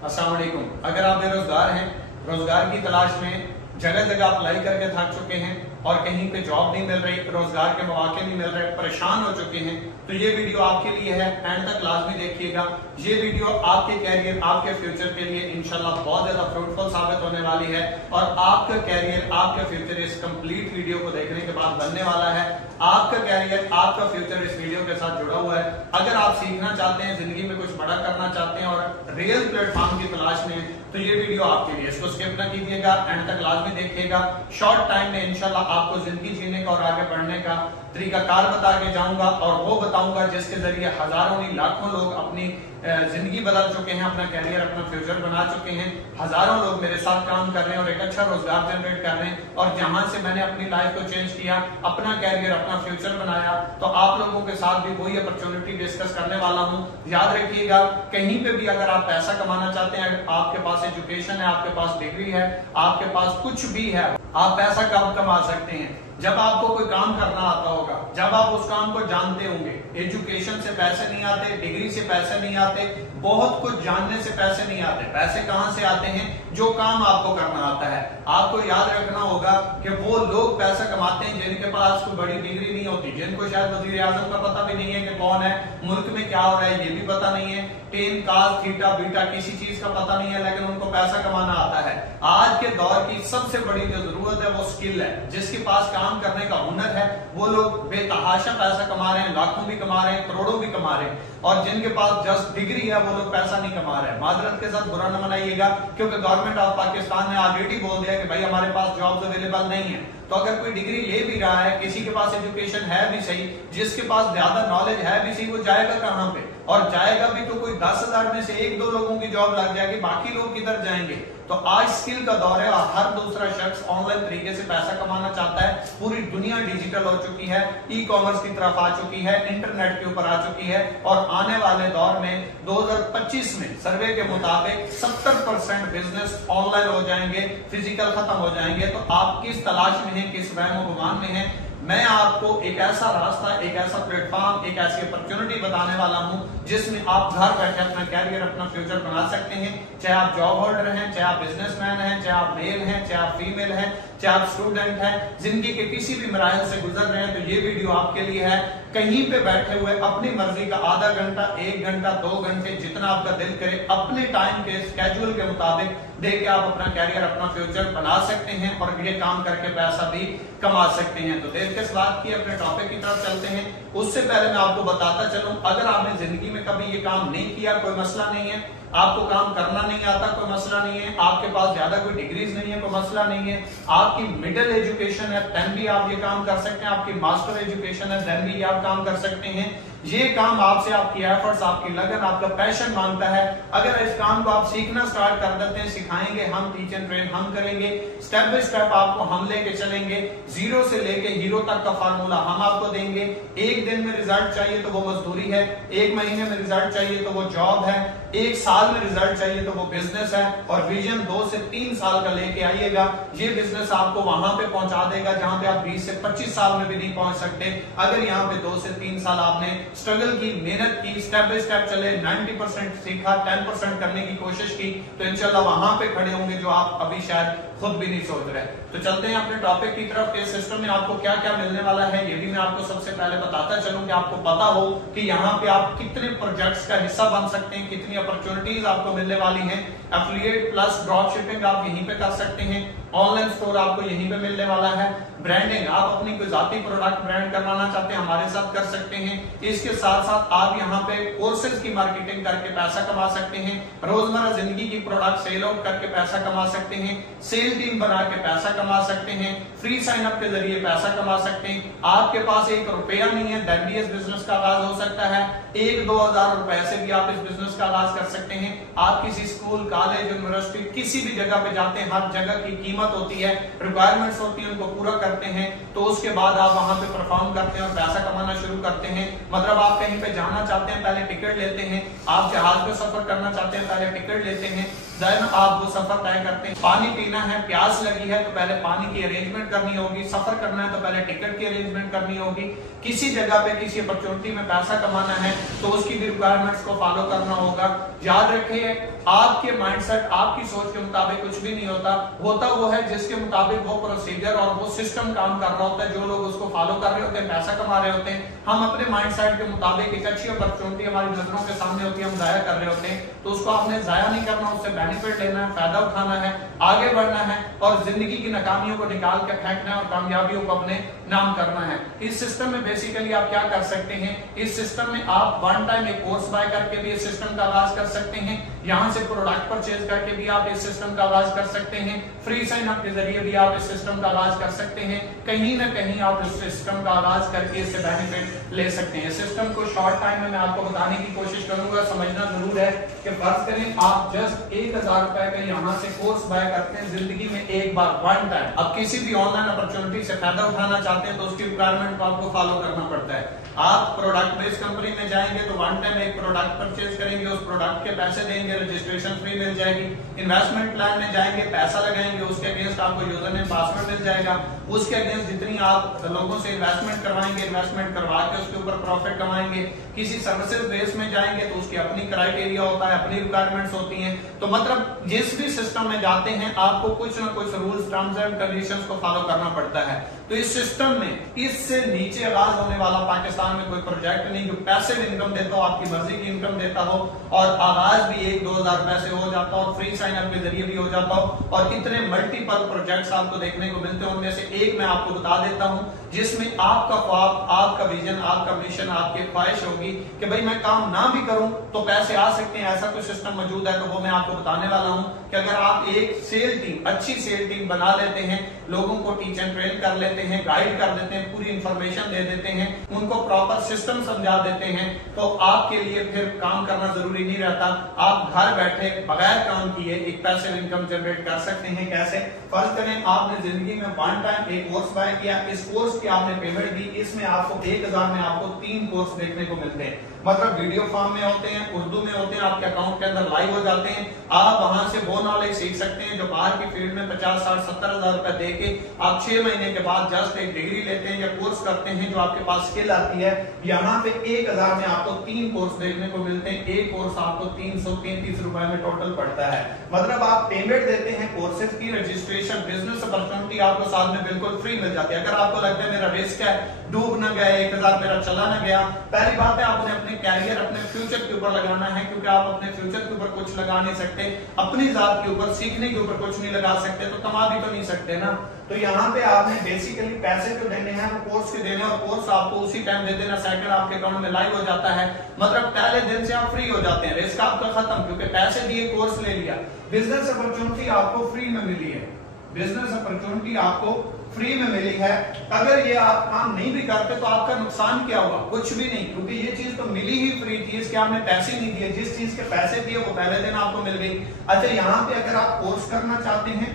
अस्सलाम वालेकुम। अगर आप बेरोजगार हैं, रोजगार की तलाश में जगह जगह अप्लाई करके थक चुके हैं और कहीं पे जॉब नहीं मिल रही, रोजगार के मौके नहीं मिल रहे, परेशान हो चुके हैं, तो ये वीडियो आपके लिए है। एंड तक लाजमी देखिएगा। ये वीडियो आपके कैरियर, आपके फ्यूचर के लिए इंशाल्लाह बहुत ज्यादा फ्रूटफुल साबित होने वाली है और आपका कैरियर, आपका फ्यूचर इस कंप्लीट वीडियो को देखने के बाद बनने वाला है। आपका कैरियर, आपका फ्यूचर इस वीडियो के साथ जुड़ा हुआ है। अगर आप सीखना चाहते हैं, जिंदगी में कुछ बड़ा करना चाहते हैं और रियल प्लेटफॉर्म की तलाश में, तो ये वीडियो आपके लिए। इसको स्किप ना कीजिएगा, एंड तक लाजमी देखिएगा। शॉर्ट टाइम में इंशाल्लाह आपको जिंदगी जीने का और आगे बढ़ने का तरीकाकार बता के जाऊंगा और वो बताऊंगा जिसके जरिए हजारों नहीं लाखों लोग अपनी जिंदगी बदल चुके हैं, अपना कैरियर, अपना फ्यूचर बना चुके हैं। हजारों लोग मेरे साथ काम कर रहे हैं और एक अच्छा रोजगार जनरेट कर रहे हैं। और जहां से मैंने अपनी लाइफ को चेंज किया, अपना कैरियर, अपना फ्यूचर बनाया, तो आप लोगों के साथ भी वही अपॉर्चुनिटी डिस्कस करने वाला हूं। याद रखिएगा, कहीं पे भी अगर आप पैसा कमाना चाहते हैं, आपके पास एजुकेशन है, आपके पास डिग्री है, आपके पास कुछ भी है, आप पैसा कब कमा सकते हैं? जब आपको कोई काम करना आता होगा, जब आप उस काम को जानते होंगे। एजुकेशन से पैसे नहीं आते, डिग्री से पैसे नहीं आते, बहुत कुछ जानने से पैसे नहीं आते। पैसे कहां से आते हैं? जो काम आपको करना आता है। आपको याद रखना होगा कि वो लोग पैसा कमाते हैं जिनके पास कोई बड़ी डिग्री नहीं होती, जिनको शायद वजीर आजम का पता भी नहीं है कि कौन है, मुल्क में क्या हो रहा है ये भी पता नहीं है, टेन कास थीटा बीटा किसी चीज का पता नहीं है, लेकिन उनको पैसा कमाना आता है। आज के दौर की सबसे बड़ी जो जरूरत है वो स्किल है। जिसके पास काम करने का हुनर है वो लोग बेतहाशा पैसा कमा रहे हैं, लाखों भी कमा रहे हैं, करोड़ों भी कमा रहे हैं। और जिनके पास जस्ट डिग्री है वो लोग पैसा नहीं कमा रहे हैं। माजरत के साथ बुरा न मनाइएगा, क्योंकि गवर्नमेंट ऑफ पाकिस्तान ने ऑलरेडी बोल दिया कि भाई हमारे पास जॉब्स अवेलेबल नहीं है। तो अगर कोई डिग्री ले भी रहा है, किसी के पास एजुकेशन है भी सही, जिसके पास ज्यादा नॉलेज है भी सही, वो जाएगा कहां पे? और जाएगा भी तो कोई 10,000 में से 1-2 लोगों की जॉब लग जाएगी, बाकी लोग किधर जाएंगे? तो आज स्किल का दौर है और हर दूसरा शख्स ऑनलाइन तरीके से पैसा कमाना चाहता है। पूरी दुनिया डिजिटल हो चुकी है, ई कॉमर्स की तरफ आ चुकी है, इंटरनेट के ऊपर आ चुकी है। और आने वाले दौर में 2025 में सर्वे के मुताबिक 70% बिजनेस ऑनलाइन हो जाएंगे, फिजिकल खत्म हो जाएंगे। तो आप किस तलाश में हैं, किस वहम गुमान में हैं? मैं आपको एक ऐसा रास्ता, एक ऐसा प्लेटफॉर्म, एक ऐसी अपॉर्चुनिटी बताने वाला हूं जिसमें आप घर बैठे अपना कैरियर, अपना फ्यूचर बना सकते हैं। चाहे आप जॉब होल्डर हैं, चाहे आप बिजनेसमैन हैं, चाहे आप मेल हैं, चाहे आप फीमेल हैं, चाहे आप स्टूडेंट हैं, जिंदगी के किसी भी मराहल से गुजर रहे हैं, तो ये वीडियो आपके लिए है। कहीं पे बैठे हुए अपनी मर्जी का आधा घंटा, 1 घंटा, 2 घंटे, जितना आपका दिल करे, अपने टाइम के स्केड्यूल के मुताबिक देके आप अपना कैरियर, अपना फ्यूचर बना सकते हैं और ये काम करके पैसा भी कमा सकते हैं। तो देर किस बात की, अपने टॉपिक की तरफ चलते हैं। उससे पहले मैं आपको बताता चलूं, अगर आपने जिंदगी में कभी ये काम नहीं किया, कोई मसला नहीं है। आपको काम करना नहीं आता, कोई मसला नहीं है। आपके पास ज्यादा कोई डिग्रीज नहीं है, कोई मसला नहीं है। आपकी मिडिल एजुकेशन है, देन भी आप ये काम कर सकते हैं। आपकी मास्टर एजुकेशन है, देन भी आप काम कर सकते हैं। ये काम आपसे, आपकी एफर्ट्स, आपकी लगन, आपका पैशन मांगता है। अगर इस काम को आप सीखना स्टार्ट कर देते हैं, सिखाएंगे हम, टीच एंड ट्रेन हम करेंगे, स्टेप बाय स्टेप आपको हम लेके चलेंगे, जीरो से लेके हीरो तक का फार्मूला हम आपको देंगे। 1 दिन में रिजल्ट चाहिए तो वो मजदूरी है, 1 महीने में रिजल्ट चाहिए तो वो जॉब है, 1 साल में रिजल्ट चाहिए तो वो बिजनेस है। और विजन 2 से 3 साल का लेके आइएगा। ये बिजनेस आपको वहां पे पहुंचा देगा जहां पे आप 20 से 25 साल में भी नहीं पहुंच सकते। अगर यहाँ पे 2 से 3 साल आपने स्ट्रगल की, मेहनत की, स्टेप बाय स्टेप चले, 90% सीखा, 10% करने की कोशिश की, तो इंशाल्लाह वहां पे खड़े होंगे जो आप अभी शायद खुद भी नहीं सोच रहे। तो चलते हैं अपने टॉपिक की तरफ। इस सिस्टम में आपको क्या क्या मिलने वाला है ये भी मैं आपको सबसे पहले बताता चलूं कि आपको पता हो कि यहाँ पे आप कितने प्रोजेक्ट्स का हिस्सा बन सकते हैं, कितनी अपॉर्चुनिटीज आपको मिलने वाली हैं। एफिलिएट प्लस ड्रॉप शिपिंग आप यहीं पे कर सकते हैं। ऑनलाइन स्टोर आपको यहीं पे मिलने वाला है। ब्रांडिंग, आप अपनी कोई जाती प्रोडक्ट ब्रांड करवाना चाहते हैं, हमारे साथ कर सकते हैं। इसके साथ साथ आप यहाँ पे कोर्सेज की मार्केटिंग करके पैसा कमा सकते हैं। रोजमर्रा जिंदगी की प्रोडक्ट सेल आउट करके पैसा कमा सकते हैं। सेल टीम बना के पैसा कमा सकते हैं। फ्री साइन अप के जरिए पैसा कमा सकते हैं। आपके पास 1 रुपया नहीं है, देन भी इस बिजनेस का आगाज हो सकता है। 1-2 हजार रुपए से भी आप इस बिजनेस का आगाज कर सकते हैं। आप किसी स्कूल, कॉलेज, यूनिवर्सिटी, किसी भी जगह पे जाते हैं, हर जगह की कीमत होती है, रिक्वायरमेंट्स होती है, उनको पूरा करते हैं, तो उसके बाद आप वहां पे परफॉर्म करते हैं और पैसा कमाना शुरू करते हैं। मतलब आप कहीं पे जाना चाहते हैं, पहले टिकट लेते हैं। आप जहाज पे सफर करना चाहते हैं, पहले टिकट लेते हैं। देन आप वो सफर तय करते हैं। पानी पीना है, प्यास लगी है तो पहले पानी की अरेंजमेंट करनी होगी, सफर करना है तो पहले टिकट की अरेंजमेंट करनी होगी, किसी जगह पे किसी अपॉर्चुनिटी में पैसा कमाना है तो उसकी भी रिक्वायरमेंट्स को फॉलो करना होगा। याद रखिए आपके माइंडसेट, आपकी सोच के मुताबिक कुछ भी नहीं होता, होता वो है जिसके मुताबिक वो प्रोसीजर और वो सिस्टम काम कर रहा होता है, जो लोग उसको फॉलो कर रहे होते हैं, पैसा कमा रहे होते हैं। हम अपने माइंडसेट के मुताबिक एक अच्छी अपॉर्चुनिटी हमारी नजरों के सामने होती है, हम जाया कर रहे होते हैं, तो उसको आपने जाया नहीं करना, उससे बेनिफिट लेना है, फायदा उठाना है, आगे बढ़ना है और जिंदगी की नाकामियों को निकाल के फेंकना है और कामयाबियों को अपने नाम करना है। इस सिस्टम में बेसिकली आप क्या कर सकते हैं, इस सिस्टम में आप वन टाइम एक कोर्स बाय करके भी इस सिस्टम का आगाज कर सकते हैं, यहां से प्रोडक्ट परचेज करके भी आप इस सिस्टम का आगाज कर सकते हैं, फ्री साइन अप के जरिए भी आप इस सिस्टम का आगाज कर सकते हैं, कहीं ना कहीं आप इस सिस्टम का आगाज करके इससे बेनिफिट ले सकते हैं। सिस्टम को शॉर्ट टाइम में मैं आपको बताने की कोशिश करूंगा, समझना जरूर है कि फर्ज करें आप जस्ट 1000 रुपए का यहाँ से कोर्स बाय करते हैं जिंदगी में एक बार वन टाइम। अब किसी भी ऑनलाइन अपॉर्चुनिटी से फायदा उठाना चाहते हैं तो उसकी रिक्वायरमेंट को आपको फॉलो करना पड़ता है। आप प्रोडक्ट बेस्ड कंपनी में जाएंगे तो वन टाइम एक प्रोडक्ट परचेज करेंगे, उस प्रोडक्ट के पैसे देंगे, रजिस्ट्रेशन फ्री मिल जाएगी। इन्वेस्टमेंट प्लान में जाएंगे, पैसा लगाएंगे, उसके अगेंस्ट आपको यूजर नेम पासवर्ड मिल जाएगा, उसके अगेंस्ट जितनी आप लोगों से इन्वेस्टमेंट करवाएंगे, इन्वेस्टमेंट करवा के उसके ऊपर प्रॉफिट कमाएंगे। किसी सर्विसेज बेस में जाएंगे तो उसकी अपनी क्राइटेरिया होता है, अपनी रिक्वायरमेंट्स होती हैं। तो मतलब जिस भी सिस्टम में जाते हैं आपको कुछ ना कुछ रूल्स, टर्म्स एंड कंडीशंस को फॉलो करना पड़ता है। तो इस सिस्टम में इससे नीचे आगाज होने वाला पाकिस्तान में कोई प्रोजेक्ट नहीं जो पैसिव इनकम देता हो, आपकी मर्जी की इनकम देता हो और आगाज भी 1-2000 रुपए से हो जाता हो और फ्री साइन अप के जरिए भी हो जाता हो और इतने मल्टीपल प्रोजेक्ट्स आपको देखने को मिलते हैं। उनमें से एक मैं आपको बता देता हूं जिसमें आपका ख्वाब, आपका विजन, आपका मिशन, आपकी ख्वाहिश होगी कि भाई मैं काम ना भी करूं तो पैसे आ सकते हैं, ऐसा कोई सिस्टम मौजूद है। तो वो मैं आपको बताने वाला हूं कि अगर आप एक सेल टीम, अच्छी सेल टीम बना लेते हैं, लोगों को टीच एंड ट्रेन कर लेते हैं, गाइड कर देते हैं, पूरी इंफॉर्मेशन दे देते हैं, उनको प्रॉपर सिस्टम समझा देते हैं, तो आपके लिए फिर काम करना जरूरी नहीं रहता। आप घर बैठे बगैर काम किए एक पैसिव इनकम जनरेट कर सकते हैं। कैसे? फर्ज करें आपने जिंदगी में वन टाइम एक कोर्स बाय किया, इस कोर्स की आपने पेमेंट दी, इसमें आपको 1000 में आपको 3 कोर्स देखने को मिलते हैं। मतलब वीडियो फॉर्म में होते हैं, उर्दू में होते हैं, आपके अकाउंट के अंदर लाइव हो जाते हैं। आप वहां से वो नॉलेज सीख सकते हैं जो बाहर की फील्ड में 50, 60, 70 हजार रुपए दे के आप 6 महीने के बाद जस्ट एक डिग्री लेते हैं या कोर्स करते हैं जो आपके पास स्किल आती है। यहाँ पे 1000 में आपको 3 कोर्स देखने को मिलते हैं। एक कोर्स आपको 333 रुपए में टोटल पड़ता है। मतलब आप पेमेंट देते हैं कोर्सेज की, रजिस्ट्रेशन, बिजनेस अपॉर्चुनिटी आपको साथ में बिल्कुल फ्री मिल जाती है। अगर आपको लगता है मेरा रिस्क है, डूब ना गया, 1000 मेरा चला ना गया, पहली बात है आपने अपने कैरियर, अपने फ्यूचर के ऊपर लगाना है, क्योंकि आप अपने फ्यूचर के ऊपर कुछ लगा नहीं सकते, अपनी जात के ऊपर, सीखने के ऊपर कुछ नहीं लगा सकते, तो कमा भी तो नहीं सकते ना। तो यहाँ पे आपने बेसिकली पैसे जो देने हैं वो कोर्स के देने, और कोर्स आपको उसी टाइम दे देना, सेकंड आपके अकाउंट में लाइव हो जाता है। मतलब पहले दिन से आप फ्री हो जाते हैं, रिस्क आपका खत्म, क्योंकि पैसे दिए, कोर्स ले लिया। बिजनेस अपॉर्चुनिटी आपको फ्री में मिली है, बिजनेस अपॉर्चुनिटी आपको फ्री में मिली है। अगर ये आप काम नहीं भी करते तो आपका नुकसान क्या हुआ? कुछ भी नहीं, क्योंकि ये चीज तो मिली ही फ्री थी, इसके आपने पैसे नहीं दिए, जिस चीज के पैसे दिए वो पहले दिन आपको मिल गई। अच्छा, यहाँ पे अगर आप कोर्स करना चाहते हैं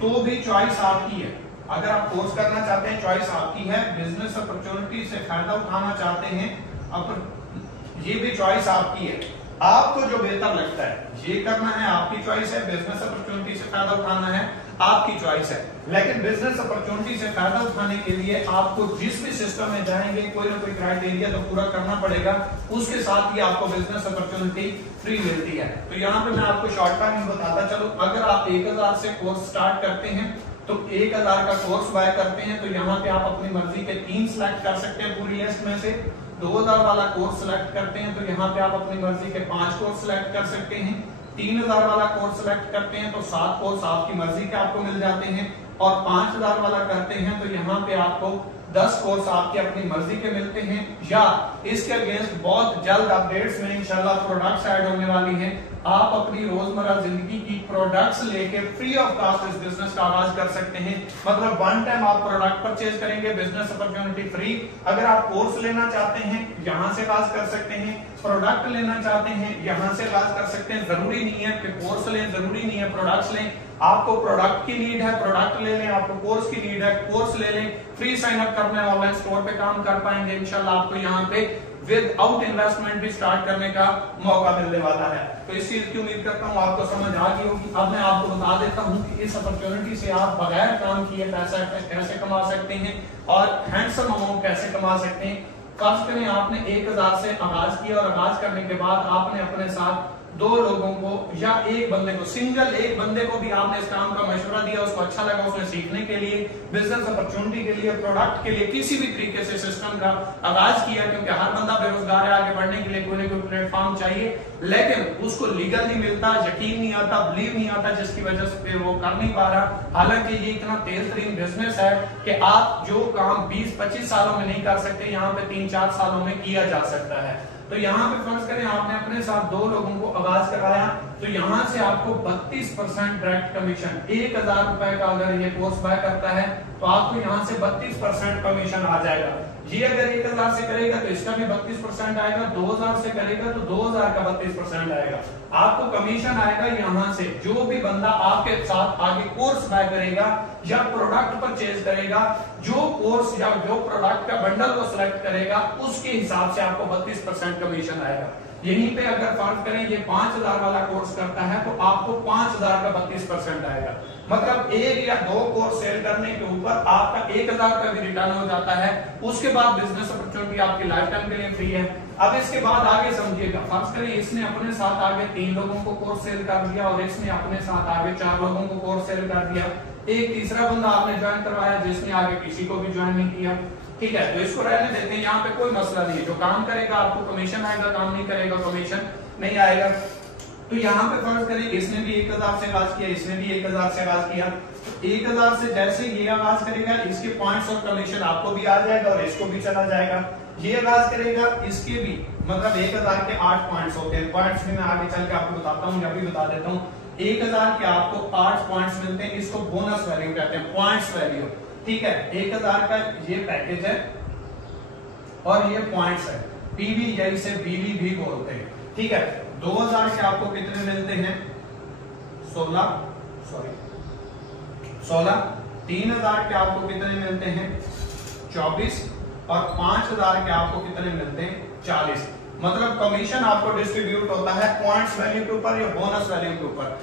तो भी चॉइस आपकी है। अगर आप कोर्स करना चाहते हैं चॉइस आपकी है, बिजनेस अपॉर्चुनिटी से फायदा उठाना चाहते हैं अब ये भी चॉइस आपकी है। आपको जो बेहतर लगता है ये करना है, आपकी चॉइस है। बिजनेस अपॉर्चुनिटी से फायदा उठाना है, आपकी चॉइस है। लेकिन बिजनेस अपॉर्चुनिटी से फायदा उठाने के लिए आपको जिस भी सिस्टम में जाएंगे कोई ना कोई क्राइटेरिया तो पूरा करना पड़ेगा, उसके साथ ही आपको बिजनेस अपॉर्चुनिटी फ्री मिलती है। तो यहाँ पे मैं आपको शॉर्ट टर्म में बताता चलूं, अगर आप 1000 से कोर्स स्टार्ट करते हैं तो 1000 का कोर्स बाय करते हैं तो यहाँ पे आप अपनी मर्जी के 3 सिलेक्ट कर सकते हैं पूरी लिस्ट में से। 2000 वाला कोर्स सिलेक्ट करते हैं तो यहाँ पे आप अपनी मर्जी के 5 कोर्स सिलेक्ट कर सकते हैं। 3000 वाला कोर्स सिलेक्ट करते हैं तो 7 कोर्स आपकी मर्जी के आपको मिल जाते हैं, और 5000 वाला करते हैं तो यहाँ पे आपको 10 कोर्स आपकी अपनी मर्जी के मिलते हैं। या इसके अगेंस्ट बहुत जल्द अपडेट्स में इंशाल्लाह प्रोडक्ट्स ऐड होने वाली हैं। आप अपनी रोजमर्रा जिंदगी की प्रोडक्ट्स लेके फ्री ऑफ कास्ट इस बिजनेस का आगाज कर सकते हैं। मतलब वन टाइम आप प्रोडक्ट परचेज करेंगे, बिजनेस अपॉर्चुनिटी फ्री। अगर आप कोर्स लेना चाहते हैं यहाँ से आगाज कर सकते हैं, प्रोडक्ट लेना चाहते हैं यहाँ से आगाज कर सकते हैं। जरूरी नहीं है कि कोर्स लें, जरूरी नहीं है प्रोडक्ट्स लें। आपको प्रोडक्ट की नीड है, प्रोडक्ट ले लें, आपको कोर्स की नीड है, कोर्स ले लें। फ्री साइन अप करना है, ऑनलाइन स्टोर पे काम कर पाएंगे इंशाल्लाह। आपको यहाँ पे विदाउट इन्वेस्टमेंट भी स्टार्ट करने का मौका मिलने वाला है। तो इस चीज की उम्मीद करता हूँ आपको समझ आ गई होगी। अब मैं आपको बता देता हूँ कि इस अपॉर्चुनिटी से आप बगैर काम किए पैसा कैसे कमा सकते हैं और हैंडसम अमाउंट कैसे कमा सकते हैं। फर्स्ट करें आपने 1000 से आगाज किया और आगाज करने के बाद आपने अपने साथ 2 लोगों को या एक बंदे को, सिंगल एक बंदे को भी आपने इस काम का मशवरा दिया, उसको अच्छा लगा, उसने सीखने के लिए, बिजनेस अपॉर्चुनिटी के लिए, प्रोडक्ट के लिए, किसी भी तरीके से सिस्टम का आगाज किया, क्योंकि हर बंदा बेरोजगार है, आगे बढ़ने के लिए कोई ना कोई प्लेटफॉर्म चाहिए, लेकिन उसको लीगल नहीं मिलता, यकीन नहीं आता, बिलीव नहीं आता, जिसकी वजह से वो कर नहीं पा रहा। हालांकि ये इतना तेज तरीन बिजनेस है कि आप जो काम 20-25 सालों में नहीं कर सकते, यहाँ पे 3-4 सालों में किया जा सकता है। तो यहाँ पे फर्ज करें आपने अपने साथ 2 लोगों को आगाज करवाया, तो यहाँ से आपको 32% डायरेक्ट कमीशन, 1000 रुपए का अगर ये कोर्स बाय करता है तो आपको यहाँ से 32% कमीशन आ जाएगा। ये अगर 1000 से करेगा तो इसका भी 32% आएगा, 2000 से करेगा तो 2000 का 32% आएगा। आपको कमीशन आएगा यहाँ से जो भी बंदा आपके साथ आगे कोर्स बाय करेगा या प्रोडक्ट परचेज करेगा, जो कोर्स या जो प्रोडक्ट का बंडल वो सिलेक्ट करेगा, उसके हिसाब से आपको 32% कमीशन आएगा। यहीं पे अगर फर्ज करें ये 5000 वाला कोर्स करता है तो आपको 5000 का 32% आएगा। मतलब 1 या 2 कोर्स सेल करने के ऊपर आपका 1000 का भी रिटर्न हो जाता है। उसके बाद बिजनेस अपॉर्चुनिटी आपकी लाइफ टाइम के लिए फ्री है। अब इसके बाद आगे समझिएगा, फर्ज करें इसने अपने साथ आगे 3 लोगों को कोर्स सेल कर दिया और इसने अपने साथ आगे 4 लोगों को कोर्स सेल कर दिया, एक तीसरा बंदा आपने ज्वाइन करवाया जिसने आगे किसी को भी ज्वाइन नहीं किया, ठीक है, तो इसको रहने देते हैं, यहाँ पे कोई मसला नहीं है। जो काम करेगा आपको कमीशन आएगा, काम नहीं करेगा कमीशन नहीं आएगा। तो यहाँ पे फर्ज करें इसने भी 1000 से आगाज किया, इसने भी 1000 से आगाज किया, 1000 से जैसे ये आगाज करेगा इसके पॉइंट्स और कमीशन आपको भी आ जाएगा और इसको भी चला जाएगा। ये आगाज करेगा इसके भी मतलब 1000 के 8 पॉइंट्स होते हैं। पॉइंट्स भी मैं आगे चल के आपको बताता हूँ, या भी बता देता हूँ। 1000 के आपको 8 पॉइंट्स मिलते हैं, इसको बोनस वैल्यू कहते हैं, पॉइंट्स वैल्यू, ठीक है। 1000 का ये पैकेज है और ये पॉइंट्स है, पीवी या इसे बीवी भी बोलते हैं, ठीक है। 2000 के आपको कितने मिलते हैं? 16, 3000 के आपको कितने मिलते हैं? 24 और 5000 के आपको कितने मिलते हैं? 40। मतलब कमीशन आपको डिस्ट्रीब्यूट होता है पॉइंट्स वैल्यू के ऊपर या बोनस वैल्यू के ऊपर।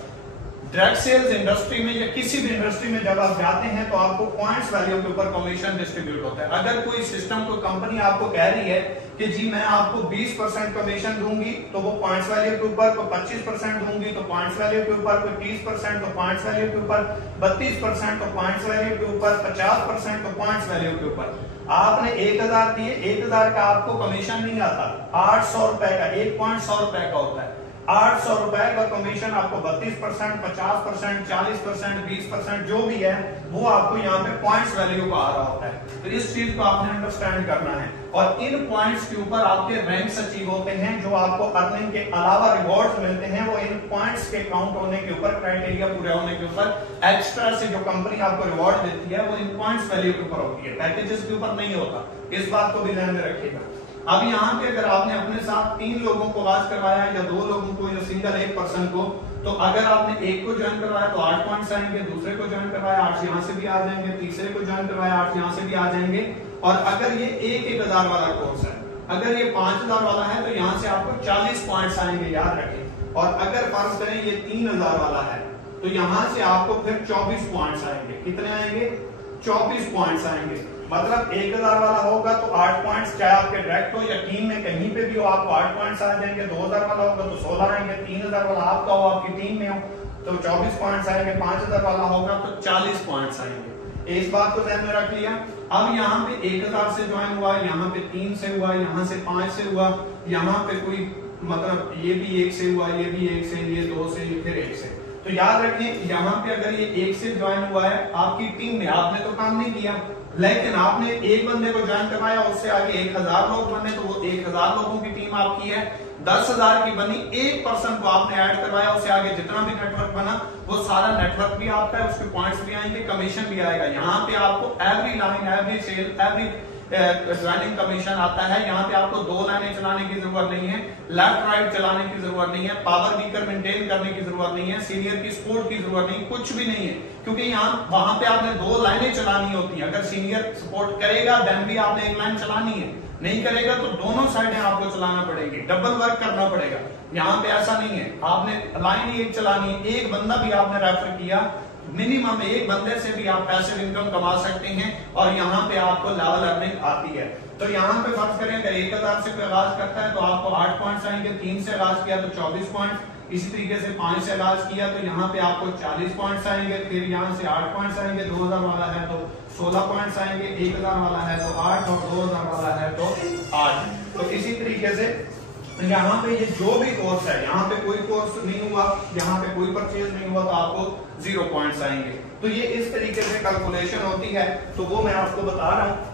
डायरेक्ट सेल्स इंडस्ट्री में या किसी भी इंडस्ट्री में जब आप जाते हैं तो आपको पॉइंट्स वैल्यू के ऊपर कमीशन डिस्ट्रीब्यूट होता है। अगर कोई सिस्टम, कोई कंपनी आपको कह रही है कि जी मैं आपको 20% कमीशन दूंगी तो वो पॉइंट्स वैल्यू के ऊपर, को 25% दूंगी तो पॉइंट्स वैल्यू के ऊपर, को 30% तो पॉइंट्स वैल्यू के ऊपर, 32% तो पॉइंट्स वैल्यू के ऊपर, 50% तो पॉइंट्स वैल्यू के ऊपर। आपने 1000 दिए, 1000 का आपको कमीशन नहीं आता, 800 रुपए का, 1 पॉइंट 100 रुपए का होता है। 800 रुपए का कमीशन आपको 32%, 50%, 40%, 20% जो भी है वो आपको यहाँ पे पॉइंट्स वैल्यू का आ रहा होता है। तो इस चीज को आपने अंडरस्टैंड करना है और इन पॉइंट्स के ऊपर आपके रैंक्स अचीव होते हैं। जो आपको अर्निंग के अलावा रिवॉर्ड्स मिलते हैं वो इन पॉइंट्स के काउंट होने के ऊपर, क्राइटेरिया पूरे होने के ऊपर, एक्स्ट्रा से जो कंपनी आपको रिवॉर्ड देती है वो इन पॉइंट्स वैल्यू के ऊपर होती है, पैकेजेस के ऊपर नहीं होता। इस बात को भी ध्यान में रखिएगा। अब यहाँ पे अगर आपने अपने साथ 3 लोगों को आगाज करवाया या 2 लोगों को या सिंगल 1 पर्सन को, तो अगर आपने एक को ज्वाइन करवाया तो 8 पॉइंट्स आएंगे, दूसरे को ज्वाइन करवाया 8 यहाँ से भी आ जाएंगे, तीसरे को ज्वाइन करवाया 8 यहाँ से भी आ जाएंगे। और अगर ये 1000 वाला कोर्स है, अगर ये 5000 वाला है तो यहाँ से आपको 40 पॉइंट्स आएंगे, याद रखें। और अगर फर्ज करें ये 3000 वाला है तो यहाँ से आपको फिर 24 पॉइंट्स आएंगे। कितने आएंगे? 24 पॉइंट्स आएंगे। मतलब 1000 वाला होगा तो 8 पॉइंट्स, चाहे आपके डायरेक्ट हो या टीम में कहीं पे भी हो, आपको 8 पॉइंट्स आ जाएंगे। 2000 वाला होगा तो 16 आएंगे, 3000 वाला आपका हो, आपकी टीम में हो तो 24 पॉइंट्स आएंगे, 5000 वाला होगा तो 40 पॉइंट्स आएंगे। इस बात को ध्यान में रख लिया। अब यहाँ पे 1000 से ज्वाइन हुआ, यहाँ पे 3 से हुआ, यहाँ से 5 से हुआ, यहाँ पे कोई मतलब ये भी 1 से हुआ, ये भी 1 से, ये 2 से, ये फिर 1 से। तो याद रखें यहाँ पे अगर ये 1 से ज्वाइन हुआ है आपकी टीम में, आपने तो काम नहीं किया, लेकिन आपने एक बंदे को ज्वाइन करवाया, उससे आगे 1000 लोग बने तो वो 1000 लोगों की टीम आपकी है। 10,000 की बनी, 1 पर्सन को आपने ऐड करवाया, उससे आगे जितना भी नेटवर्क बना वो सारा नेटवर्क भी आपका है, उसके पॉइंट्स भी आएंगे, कमीशन भी आएगा। यहाँ पे आपको every line, every sale, every joining commission आता है। यहाँ पे आपको 2 लाइनें चलाने की जरूरत नहीं है, लेफ्ट राइट चलाने की जरूरत नहीं है, पावर बीकर मेंटेन करने की जरूरत नहीं है, सीनियर की सपोर्ट की जरूरत नहीं, कुछ भी नहीं है। क्योंकि यहाँ वहां पे आपने 2 लाइनें चलानी होती है। अगर सीनियर सपोर्ट करेगा देन भी आपने 1 लाइन चलानी है, नहीं करेगा तो दोनों साइडें आपको चलाना पड़ेगी, डबल वर्क करना पड़ेगा। यहाँ पे ऐसा नहीं है, आपने लाइन ही एक चलानी है, एक बंदा भी आपने रेफर किया, मिनिमम एक बंदे से भी आप पैसिव इनकम कमा सकते हैं और यहाँ पे आपको लेवल अर्निंग आती है। तो यहाँ पे फर्ज करें अगर 1000 से कोई आगाज करता है तो आपको 8 पॉइंट्स आएंगे, 3 से आगाज किया तो 24 पॉइंट, इसी तरीके से 5 से आगाज किया तो यहाँ पे आपको 40 पॉइंट्स आएंगे, फिर यहाँ से 8 पॉइंट्स आएंगे, 2000 वाला है तो 16 पॉइंट्स आएंगे, 1000 वाला है तो 8 और 2000 वाला है तो 8। तो इसी तरीके से यहाँ पे ये जो भी कोर्स है, यहाँ पे कोई कोर्स नहीं हुआ, यहाँ पे कोई परचेज नहीं हुआ तो आपको 0 पॉइंट्स आएंगे। तो ये इस तरीके से कैलकुलेशन होती है, तो वो मैं आपको बता रहा हूँ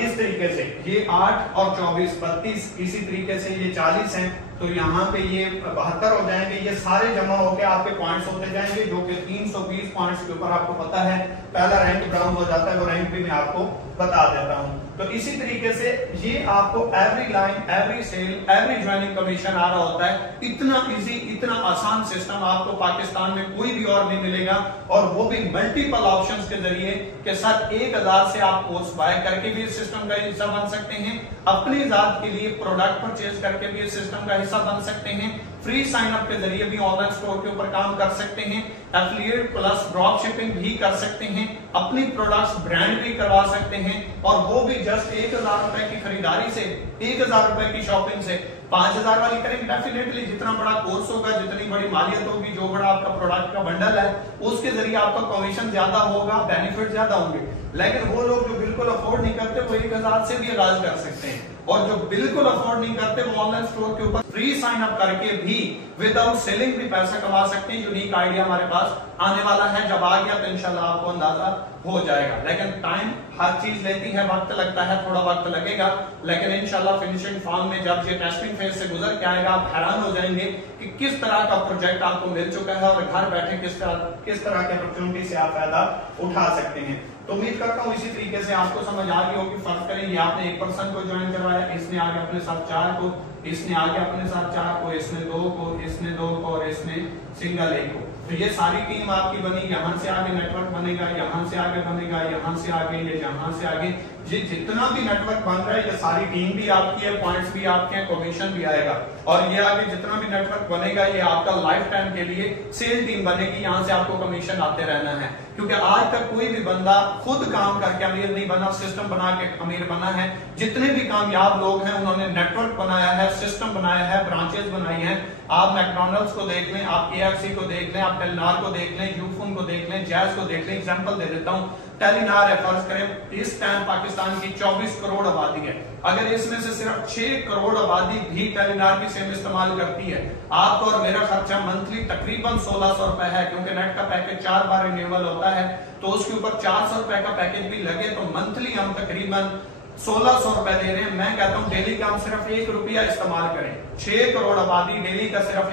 इस तरीके से। ये 8 और 24 32, इसी तरीके से ये 40 हैं, तो यहाँ पे ये 72 हो जाएंगे। ये सारे जमा होके आपके पॉइंट्स होते जाएंगे जो कि 320 पॉइंट्स के ऊपर आपको पता है पहला रैंक ब्राउन हो जाता है, वो रैंक भी मैं आपको बता देता हूँ। तो इसी तरीके से ये आपको every line, every sale, every joining commission आ रहा होता है। इतना इजी, इतना आसान सिस्टम आपको पाकिस्तान में कोई भी और नहीं मिलेगा, और वो भी मल्टीपल ऑप्शंस के जरिए कि सर 1000 से आप कोर्स बाय करके भी इस सिस्टम का हिस्सा बन सकते हैं, अपनी जात के लिए प्रोडक्ट परचेज करके भी इस सिस्टम का हिस्सा बन सकते हैं, फ्री साइन अप के जरिए भी ऑनलाइन स्टोर के ऊपर काम कर सकते हैं, एफिलिएट प्लस ड्रॉप शिपिंग भी कर सकते हैं, अपनी प्रोडक्ट्स ब्रांड भी करवा सकते हैं, और वो भी जस्ट 1000 रुपए की खरीदारी से, 1000 रुपए की शॉपिंग से 5000 वाली करेंगे। डेफिनेटली जितना बड़ा कोर्स होगा, जितनी बड़ी मालियत होगी, जो बड़ा आपका प्रोडक्ट का बंडल है, उसके जरिए आपका कमीशन ज्यादा होगा, बेनिफिट ज्यादा होंगे। लेकिन वो लोग जो बिल्कुल अफोर्ड नहीं करते वो 1000 से भी आगाज कर सकते हैं, और जो बिल्कुल अफोर्ड नहीं करते वो ऑनलाइन स्टोर के ऊपर फ्री साइन अप करके भी विदाउट सेलिंग भी पैसा कमा सकते हैं। यूनिक आइडिया हमारे पास आने वाला है, जब आ गया तो इंशाल्लाह आपको अंदाजा हो जाएगा। लेकिन टाइम हर चीज लेती है, वक्त लगता है, थोड़ा वक्त लगेगा, लेकिन इंशाल्लाह फिनिशिंग फॉर्म में जब ये टेस्टिंग फेज से गुजर के आएगा आप हैरान हो जाएंगे कि किस तरह का प्रोजेक्ट आपको मिल चुका है और घर बैठे किस तरह के अपॉर्चुनिटी से आप फायदा उठा सकते हैं। तो उम्मीद करता हूँ इसी तरीके से आपको समझ आ गई होगी। फर्ज करें ये आपने एक पर्सन को ज्वाइन करवाया, इसने आगे अपने साथ 4 को, इसने आगे अपने साथ 4 को, इसने 2 को, इसने 2 को और इसने सिंगल 1 को। तो ये सारी टीम आपकी बनी, यहाँ से आगे नेटवर्क बनेगा, यहाँ से आगे बनेगा, यहाँ से आगे, ये यहाँ से आगे, ये जितना भी नेटवर्क बन रहा है ये सारी टीम भी आपकी है, पॉइंट्स भी आपके हैं, कमीशन भी आएगा, और ये आगे जितना भी नेटवर्क बनेगा ये आपका लाइफ टाइम के लिए सेल टीम बनेगी, यहाँ से आपको कमीशन आते रहना है। क्योंकि आज तक कोई भी बंदा खुद काम करके अमीर नहीं बना, सिस्टम बना के अमीर बना है। जितने भी कामयाब लोग हैं उन्होंने नेटवर्क बनाया है, सिस्टम बनाया है, ब्रांचेस बनाई हैं। आप मैकडॉनल्ड्स को देख लें, आप KFC को देख लें, आप टेलीनार को देख लें, यूफोन को देख लें, जैज को देख लें। एग्जांपल दे देता हूं, टेलीनार है, फर्ज करें इस टाइम पाकिस्तान की 24 करोड़ आबादी है, अगर इसमें से सिर्फ 6 करोड़ आबादी भी टेलीनार की सिम इस्तेमाल करती है, आपका और मेरा खर्चा मंथली तकरीबन 1600 रुपए है, क्योंकि नेट का पैकेज 4 बार रिन्यूएबल होता है, तो उसके ऊपर 400 रुपए का पैकेज भी लगे तो मंथली हम तकरीबन 1600 रुपए दे रहे हैं। मैं कहता हूं डेली का हम सिर्फ 1 रुपया इस्तेमाल करें, 6 करोड़ आबादी डेली का सिर्फ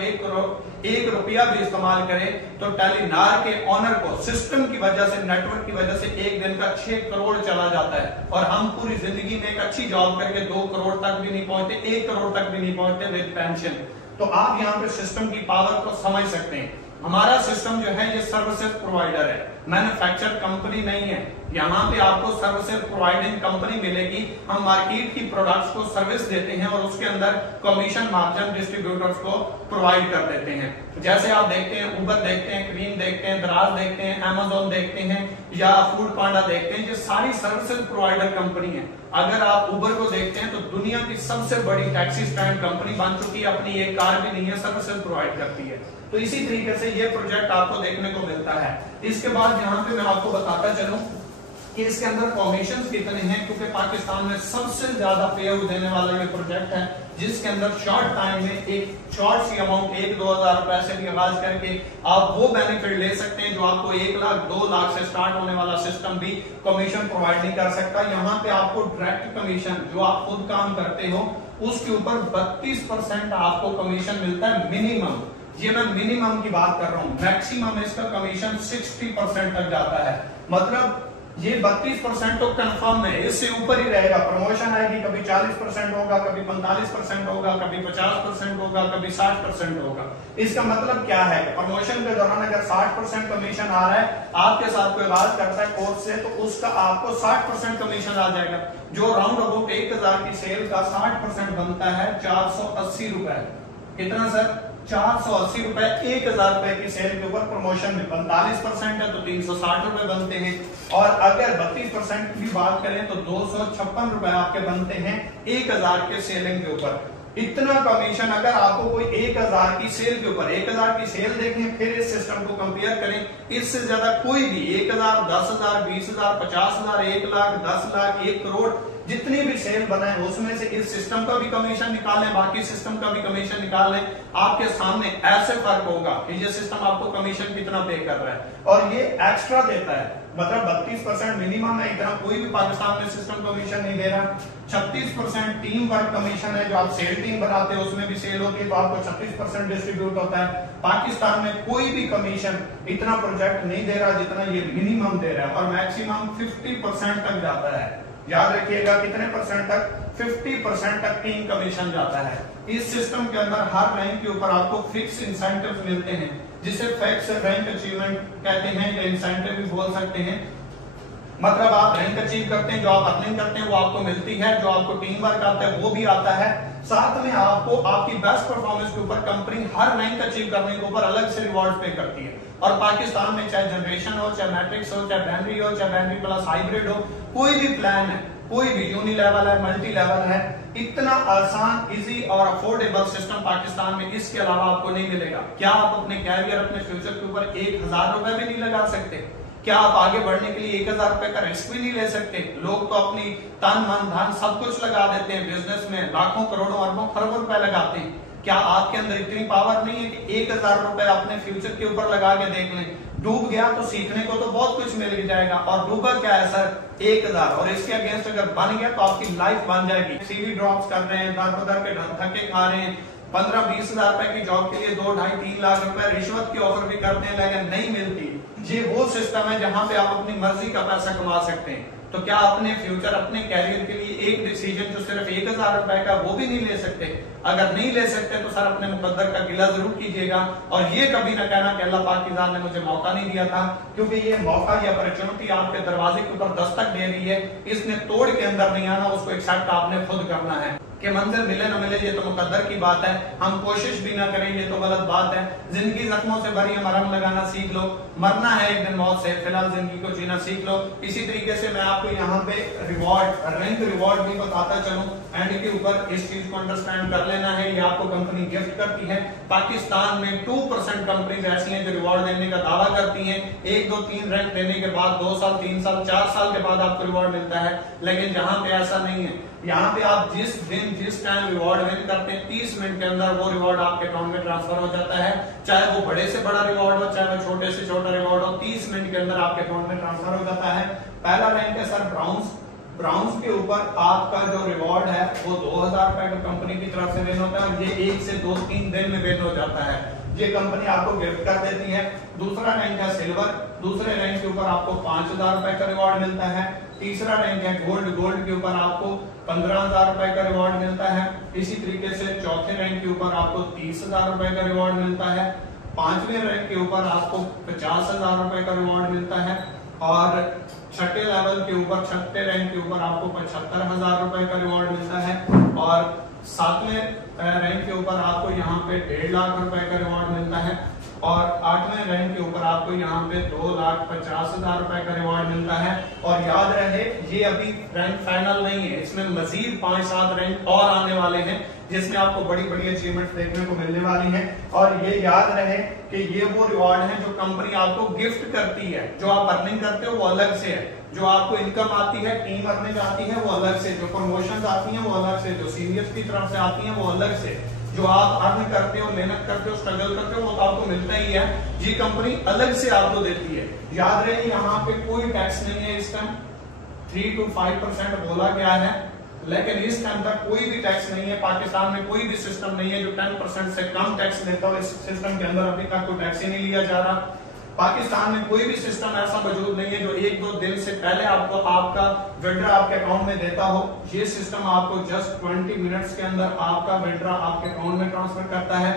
1 रुपया भी इस्तेमाल करें तो टेलीनार के ऑनर को सिस्टम की वजह से, नेटवर्क की वजह से एक दिन का 6 करोड़ चला जाता है, और हम पूरी जिंदगी में एक अच्छी जॉब करके 2 करोड़ तक भी नहीं पहुंचते, 1 करोड़ तक भी नहीं पहुंचते विद पेंशन। तो आप यहाँ पे सिस्टम की पावर को समझ सकते हैं। हमारा सिस्टम जो है ये सर्विसेज प्रोवाइडर है, मैन्युफैक्चर कंपनी नहीं है। यहाँ पे आपको सर्विसेज प्रोवाइडिंग कंपनी मिलेगी, हम मार्केट की प्रोडक्ट्स को सर्विस देते हैं और उसके अंदर कमीशन मार्जिन डिस्ट्रीब्यूटर्स को प्रोवाइड कर देते हैं। जैसे आप देखते हैं उबर देखते हैं, क्रीम देखते हैं, दराज देखते हैं, अमेजोन देखते हैं या फूड पांडा देखते हैं, ये सारी सर्विसेज प्रोवाइडर कंपनी है। अगर आप उबर को देखते हैं तो दुनिया की सबसे बड़ी टैक्सी स्टैंड कंपनी बन चुकी है, अपनी एक कार भी नहीं है, सर्विसेज प्रोवाइड करती है। तो इसी तरीके से ये प्रोजेक्ट आपको देखने को मिलता है। इसके बाद यहाँ पे मैं आपको बताता चलूं कि इसके अंदर कमीशन कितने हैं, क्योंकि पाकिस्तान में सबसे ज्यादा पे देने वाला ये प्रोजेक्ट है, जिसके अंदर शॉर्ट टाइम में एक शॉर्ट सी अमाउंट 1-2 हजार रुपए से भी आगाज करके आप वो बेनिफिट ले सकते हैं जो आपको 1 लाख 2 लाख से स्टार्ट होने वाला सिस्टम भी कमीशन प्रोवाइड नहीं कर सकता। यहाँ पे आपको डायरेक्ट कमीशन जो आप खुद काम करते हो उसके ऊपर 32% आपको कमीशन मिलता है मिनिमम। ये मैं मिनिमम की बात कर रहा हूं, मैक्सिमम इसका कमीशन 60% तक जाता है। मतलब ये 32% तो कंफर्म है, इससे ऊपर ही रहेगा। प्रमोशन आएगी, कभी 40% होगा, कभी 45% होगा, कभी 50% होगा, कभी 60% होगा। इसका मतलब क्या है? प्रमोशन के दौरान अगर 60% कमीशन आ रहा है, आपके साथ कोई बात करता है कोर्स से, तो उसका आपको 60% कमीशन आ जाएगा। जो राउंड अबाउट 1000 की सेल का 60% बनता है 480 रुपए। कितना सर? 480 रुपए 1000 रुपए की सेल के ऊपर। प्रमोशन में 45% है तो 360 रुपए बनते हैं। और अगर 32% की बात करें तो 256 रुपए आपके बनते हैं 1000 के सेलिंग के ऊपर। इतना कमीशन अगर आपको कोई 1000 की सेल के ऊपर, 1000 की सेल देखें, फिर इस सिस्टम को कंपेयर करें, इससे ज्यादा कोई भी 1000, 10,000, 20,000, 50,000, 1 लाख, 10 लाख, 1 करोड़ जितनी भी सेल बनाए उसमें से इस सिस्टम का भी कमीशन निकालें, बाकी सिस्टम का भी कमीशन निकाल लें, आपके सामने ऐसे फर्क होगा कि ये सिस्टम आपको कमीशन कितना पे कर रहा है और ये एक्स्ट्रा देता है। मतलब 32% मिनिमम है, इतना कोई भी पाकिस्तान में सिस्टम कमीशन नहीं दे रहा। 36% टीम वर्क कमीशन है, जो आप सेल टीम बनाते हो उसमें भी सेल होती है तो आपको 36% डिस्ट्रीब्यूट होता है। पाकिस्तान में कोई भी कमीशन इतना प्रोजेक्ट नहीं दे रहा जितना ये मिनिमम दे रहा है, और मैक्सिमम 50% तक जाता है। याद रखिएगा कितने परसेंट तक? 50% तक टीम कमीशन जाता है। इस सिस्टम के अंदर हर रैंक के ऊपर आपको फिक्स इंसेंटिव मिलते हैं, जिसे फिक्स रैंक अचीवमेंट कहते हैं या इंसेंटिव भी बोल सकते हैं। मतलब आप रैंक अचीव करते हैं, जो आप अर्निंग करते हैं वो आपको मिलती है, जो आपको टीम वर्क आता है वो भी आता है। साथ में आपको आपकी बेस्ट परफॉर्मेंस के ऊपर कंपनी हर रैंक अचीव करने के ऊपर अलग से रिवॉर्ड पे करती है। और पाकिस्तान में चाहे जनरेशन हो, चाहे मैट्रिक्स हो, चाहे बैनरी हो, चाहे बैनरी प्लस हाइब्रिड हो, कोई भी प्लान है, कोई भी यूनी लेवल है, मल्टी लेवल है, इतना आसान, इजी और अफोर्डेबल सिस्टम पाकिस्तान में इसके अलावा आपको नहीं मिलेगा। क्या आप अपने कैरियर, अपने फ्यूचर के ऊपर 1000 रुपए भी नहीं लगा सकते? क्या आप आगे बढ़ने के लिए 1000 रुपए का रिस्क भी नहीं ले सकते? लोग तो अपनी तन मन धन सब कुछ लगा देते हैं बिजनेस में, लाखों करोड़ों अरबों खरबों रुपए लगाते हैं। क्या आपके अंदर इतनी पावर नहीं है कि 1000 रुपए अपने फ्यूचर के ऊपर लगा के देख लें? डूब गया तो सीखने को तो बहुत कुछ मिल जाएगा, और डूबा क्या है सर? 1000, और इसके अगेंस्ट अगर बन गया तो आपकी लाइफ बन जाएगी। सीवी ड्रॉप्स कर रहे हैं, दर बदर के धक्के खा रहे हैं, 15-20 हजार रुपए की जॉब के लिए 2, 2.5, 3 लाख रुपए रिश्वत की ऑफर भी करते हैं, लेकिन नहीं मिलती। ये वो सिस्टम है जहां पे आप अपनी मर्जी का पैसा कमा सकते हैं। तो क्या अपने फ्यूचर, अपने कैरियर के लिए एक डिसीजन जो सिर्फ 1000 रुपए का, वो भी नहीं ले सकते? अगर नहीं ले सकते तो सर अपने मुकद्दर का गिला जरूर कीजिएगा, और ये कभी ना कहना कि अल्लाह पाक की जान ने मुझे मौका नहीं दिया था, क्योंकि ये मौका, ये अपॉर्चुनिटी आपके दरवाजे के ऊपर दस्तक दे रही है। इसने तोड़ के अंदर नहीं आना, उसको एक्सेप्ट आपने खुद करना है। कि मंजिल मिले ना मिले ये तो मुकद्दर की बात है, हम कोशिश भी ना करें ये तो गलत बात है। जिंदगी जख्मों से भरी है, मरहम लगाना सीख लो, मरना है एक दिन मौत से, फिलहाल जिंदगी को जीना सीख लो। इसी तरीके से मैं आपको यहाँ पे रिवॉर्ड, रैंक रिवॉर्ड भी बताता चलूं, एंड के ऊपर इस चीज को अंडरस्टैंड कर लेना है। ये आपको कंपनी गिफ्ट करती है। पाकिस्तान में 2% कंपनीज ऐसी हैं जो रिवॉर्ड देने का दावा करती हैं। 1, 2, 3 रैंक देने के बाद 2 साल, 3 साल, 4 साल के बाद आपको रिवॉर्ड मिलता है, लेकिन जहां पे ऐसा नहीं है, यहाँ पे आप जिस दिन जिस टाइम रिवॉर्ड विन करते हैं 30 मिनट के अंदर वो रिवॉर्ड आपके अकाउंट में ट्रांसफर हो जाता है। चाहे वो बड़े से बड़ा रिवॉर्ड हो, चाहे वो छोटे से छोटा रिवॉर्ड हो, 30 मिनट के अंदर आपके अकाउंट में ट्रांसफर हो जाता है। पहला रैंक है सर ब्राउन्स। ब्राउन्स के ऊपर आपका जो रिवॉर्ड है वो 2000 रुपए का कंपनी की तरफ से विन होता है, और ये 1 से 2-3 दिन में विन हो जाता है। ये कंपनी आपको गिफ्ट कर देती है। दूसरा रैंक है सिल्वर। दूसरे रैंक के ऊपर आपको 5000 रुपए का रिवॉर्ड मिलता है। तीसरा रैंक है गोल्ड। गोल्ड के ऊपर आपको 15000 रुपए का रिवॉर्ड मिलता है। इसी तरीके से चौथे रैंक के ऊपर आपको 30000 रुपए का रिवॉर्ड मिलता है। पांचवें रैंक के ऊपर आपको 50000 रुपए का रिवॉर्ड मिलता है, और छठे लेवल के ऊपर, छठे रैंक के ऊपर आपको 75000 रुपए का रिवॉर्ड मिलता है, और सातवें रैंक के ऊपर आपको यहाँ पे 1.5 लाख रुपए का रिवॉर्ड मिलता है, और 8वें रैंक के ऊपर आपको यहाँ पे 2,50,000 रुपए का रिवॉर्ड मिलता है। और याद रहे ये अभी रैंक फाइनल नहीं है, इसमें मजीद 5-7 रैंक और आने वाले हैं, जिसमें आपको बड़ी बड़ी अचीवमेंट देखने को मिलने वाली हैं। और ये याद रहे कि ये वो रिवॉर्ड है जो कंपनी आपको गिफ्ट करती है। जो आप अर्निंग करते हो वो अलग से है, जो आपको इनकम आती है, टीम अर्निंग आती है वो अलग से, जो प्रमोशंस आती हैं वो अलग से, जो सीनियर्स की तरफ से आती हैं वो अलग से, जो आप अर्न करते हो, मेहनत करते हो, स्ट्रगल करते हो, वो तो आपको मिलता ही है। ये कंपनी अलग से आपको देती है। याद रहे यहाँ पे कोई टैक्स नहीं है। इस टाइम 3 to 5% बोला गया है, लेकिन इस टाइम तक कोई भी टैक्स नहीं है। पाकिस्तान में कोई भी सिस्टम नहीं है जो 10% से कम टैक्स लेता हो। इस सिस्टम के अंदर अभी तक कोई टैक्स ही नहीं लिया जा रहा। पाकिस्तान में कोई भी सिस्टम ऐसा मौजूद नहीं है जो 1-2 दिन से पहले आपको आपका विड्रा आपके अकाउंट में देता हो। ये सिस्टम आपको जस्ट 20 मिनट्स के अंदर आपका विड्रा आपके अकाउंट में ट्रांसफर करता है।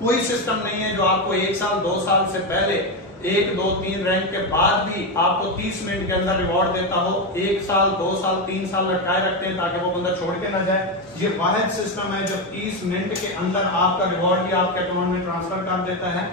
कोई सिस्टम नहीं है जो आपको 1 साल 2 साल से पहले 1, 2, 3 रैंक के बाद भी आपको 30 मिनट के अंदर रिवॉर्ड देता हो। 1 साल 2 साल 3 साल लटकाए रखते हैं ताकि वो बंदा छोड़ के ना जाए। ये वाहिद सिस्टम है जो 30 मिनट के अंदर आपका रिवॉर्ड भी आपके अकाउंट में ट्रांसफर कर देता है।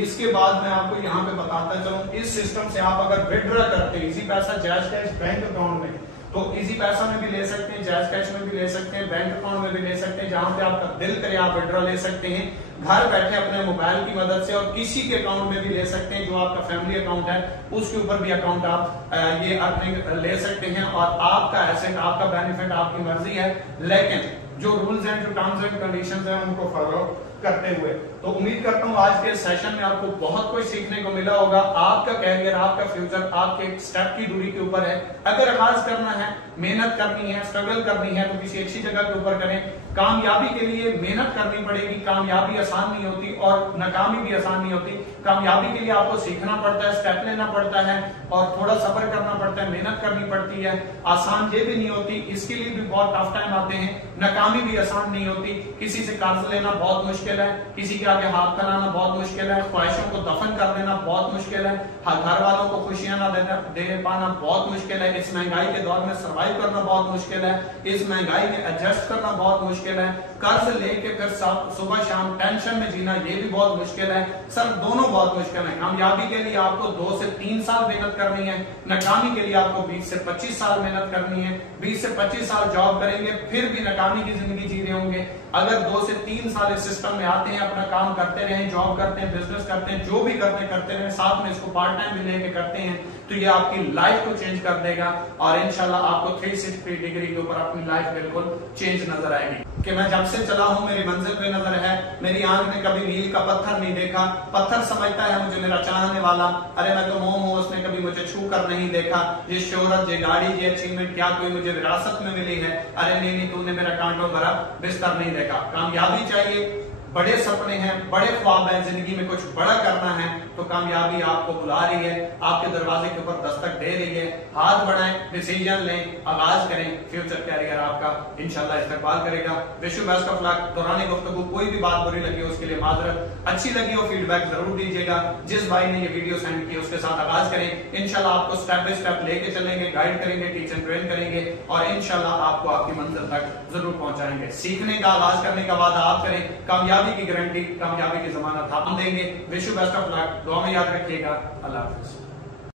इसके बाद मैं आपको यहाँ पे बताता चलूं, इस सिस्टम से आप अगर विड्रॉ करते हैं इजी पैसा जैज कैश बैंक अकाउंट में, तो इजी पैसा में भी ले सकते हैं, जैज कैश में भी ले सकते हैं, बैंक अकाउंट में भी ले सकते हैं, जहां पे आपका दिल करे आप विड्रॉ ले सकते हैं घर बैठे अपने मोबाइल की मदद से, और किसी के अकाउंट में भी ले सकते हैं जो आपका फैमिली अकाउंट है उसके ऊपर भी अकाउंट आप ये अर्निंग ले सकते हैं। और आपका एसेट आपका बेनिफिट आपकी मर्जी है, लेकिन जो रूल्स एंड जो टर्म्स एंड कंडीशंस हैं उनको फॉलो करते हुए। तो उम्मीद करता हूं आज के सेशन में आपको बहुत कुछ सीखने को मिला होगा। आपका कैरियर आपका फ्यूचर आपके एक स्टेप की दूरी के ऊपर है। अगर आगाज करना है, मेहनत करनी है, स्ट्रगल करनी है तो किसी अच्छी जगह के ऊपर करें। कामयाबी के लिए मेहनत करनी पड़ेगी, कामयाबी आसान नहीं होती और नाकामी भी आसान नहीं होती। कामयाबी के लिए आपको सीखना पड़ता है, स्टेप लेना पड़ता है और थोड़ा सब्र करना पड़ता है, मेहनत करनी पड़ती है। आसान ये भी नहीं होती, इसके लिए भी बहुत टफ टाइम आते हैं। नाकामी भी आसान नहीं होती, किसी से कर्ज लेना बहुत मुश्किल है, किसी के आगे हाथ फैलाना बहुत मुश्किल है, ख्वाहिशों को दफन कर देना बहुत मुश्किल है, घर वालों को खुशियां ना दे पाना बहुत मुश्किल है। इस महंगाई के दौर में सर्वाइव करना बहुत मुश्किल है, इस महंगाई में एडजस्ट करना बहुत मुश्किल है। कर्ज लेके फिर सुबह शाम टेंशन में जीना ये भी बहुत मुश्किल है। सर दोनों बहुत मुश्किल है। कामयाबी के लिए आपको 2 से 3 साल मेहनत करनी है, नाकामी के लिए आपको 20 से 25 साल मेहनत करनी है। 20 से 25 साल जॉब करेंगे फिर भी नाकामी की जिंदगी जी रहे होंगे। अगर 2 से 3 साल इस सिस्टम में आते हैं, अपना काम करते रहे, जॉब करते हैं, बिजनेस करते हैं, जो भी करते रहे, साथ में इसको पार्ट टाइम भी लेके करते हैं, तो ये आपकी लाइफ को चेंज कर देगा और इंशाल्लाह आपको 360 डिग्री के ऊपर अपनी लाइफ बिल्कुल चेंज नजर आएगी। कि मैं जब से चला हूं मेरी मंजिल पे नजर है, मेरी आंख ने कभी मील का पत्थर नहीं देखा। पत्थर समझता है मुझे मेरा चाहने वाला, अरे मैं तो मोम हूं, उसने कभी मुझे छू कर नहीं देखा। ये शोहरत, ये गाड़ी, ये अचीवमेंट क्या कोई मुझे विरासत में मिली है? अरे नहीं, तूने मेरा कांटों भरा बिस्तर नहीं देखा। कामयाबी चाहिए, बड़े सपने हैं, बड़े ख्वाब हैं, जिंदगी में कुछ बड़ा करना है तो कामयाबी आपको बुला रही है, आपके दरवाजे के ऊपर दस्तक दे रही है। हाथ बढ़ाएं, डिसीजन लें, आगाज करें, फ्यूचर कैरियर आपका इंशाल्लाह इस्तेकबाल करेगा। Wish you best of luck. दौरान गुफ्तगू कोई भी बात बुरी लगी हो उसके लिए माजरत, अच्छी लगी हो फीडबैक जरूर दीजिएगा। जिस भाई ने ये वीडियो सेंड की उसके साथ आगाज करें। इंशाल्लाह आपको स्टेप बाय स्टेप लेके चलेंगे, गाइड करेंगे, टीच एंड ट्रेन करेंगे और इंशाल्लाह आपको आपकी मंजिल तक जरूर पहुंचाएंगे। सीखने का, आगाज करने का वादा आप करें, कामयाबी की गारंटी, कामयाबी की जमानत हम देंगे। Wish you best of luck. दुआ में याद रखिएगा। अल्लाह हाफिज।